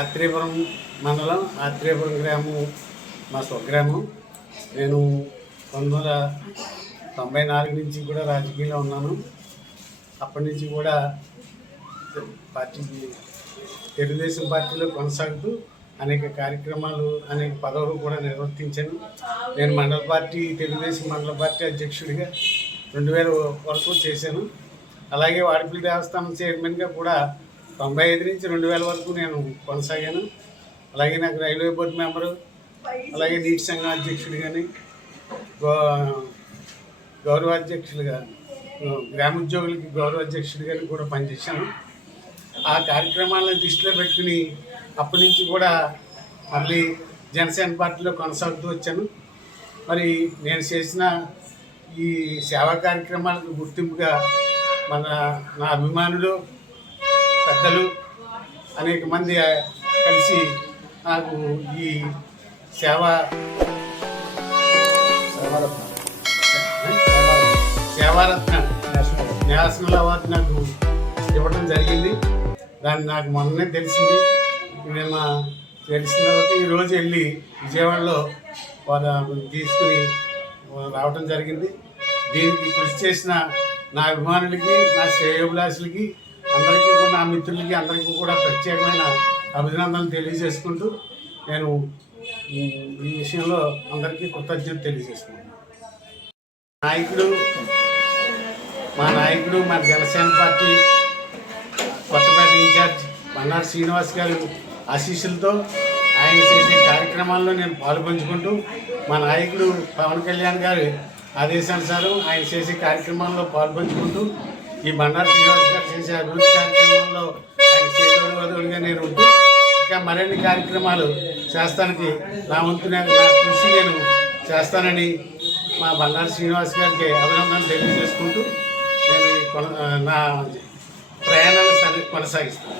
ఆత్రేయపురం మండలం ఆత్రేయపురం గ్రామం మా స్వగ్రామం. నేను పంతొమ్మిది వందల తొంభై నాలుగు నుంచి కూడా రాజకీయంలో ఉన్నాను. అప్పటి నుంచి కూడా పార్టీ తెలుగుదేశం పార్టీలో కొనసాగుతూ అనేక కార్యక్రమాలు అనేక పదవులు కూడా నిర్వర్తించాను. నేను మండల పార్టీ తెలుగుదేశం మండల పార్టీ అధ్యక్షుడిగా రెండు వేల వరకు చేశాను. అలాగే వాడపల్లి దేవస్థానం చైర్మన్గా కూడా తొంభై ఐదు నుంచి రెండు వేల వరకు నేను కొనసాగాను. అలాగే నాకు రైల్వే బోర్డు మెంబరు అలాగే నీటి సంఘం అధ్యక్షుడు కానీ గౌరవ అధ్యక్షులుగా గ్రామోద్యోగులకి గౌరవ అధ్యక్షుడిగా కూడా పనిచేశాను. ఆ కార్యక్రమాలను దృష్టిలో పెట్టుకుని అప్పటి నుంచి కూడా మళ్ళీ జనసేన పార్టీలో కొనసాగుతూ వచ్చాను. మరి నేను చేసిన ఈ సేవా కార్యక్రమాలకు గుర్తింపుగా మన నా అభిమానులు పెద్దలు అనేక మంది కలిసి నాకు ఈ సేవ సేవారత్న నేషనల్ అవార్డు నాకు ఇవ్వడం జరిగింది. దాన్ని నాకు మొన్ననే తెలిసింది. నిన్న తెలిసిన తర్వాత ఈరోజు వెళ్ళి విజయవాడలో తీసుకుని రావడం జరిగింది. దీనికి కృషి చేసిన నా అభిమానులకి నా శ్రేయోభిలాషులకి అందరికీ కూడా నా మిత్రులకి అందరికీ కూడా ప్రత్యేకమైన అభినందనలు తెలియజేసుకుంటూ నేను ఈ విషయంలో అందరికీ కృతజ్ఞత తెలియజేసుకుంటున్నాను. నాయకుడు మా నాయకుడు మా జనసేన పార్టీ కొత్తపేట ఇన్ఛార్జ్ మన్నాడు శ్రీనివాస్ గారు ఆశీస్సులతో ఆయన చేసే కార్యక్రమాల్లో నేను పాల్పంచుకుంటూ మా నాయకుడు పవన్ కళ్యాణ్ గారు ఆదేశానుసారం ఆయన చేసే కార్యక్రమాల్లో పాల్పంచుకుంటూ ఈ బండారు శ్రీనివాస్ గారు చేసే అభివృద్ధి కార్యక్రమంలో ఆయన చేదోడు వదోడుగా నేను ఉంటూ ఇంకా మరిన్ని కార్యక్రమాలు చేస్తానికి నా వంతు నేను నా కృషి నేను చేస్తానని మా బండారు శ్రీనివాస్ గారికి అభినందన తెలియజేసుకుంటూ నేను కొన- నా ప్రయాణాన్ని సరి- కొనసాగిస్తాను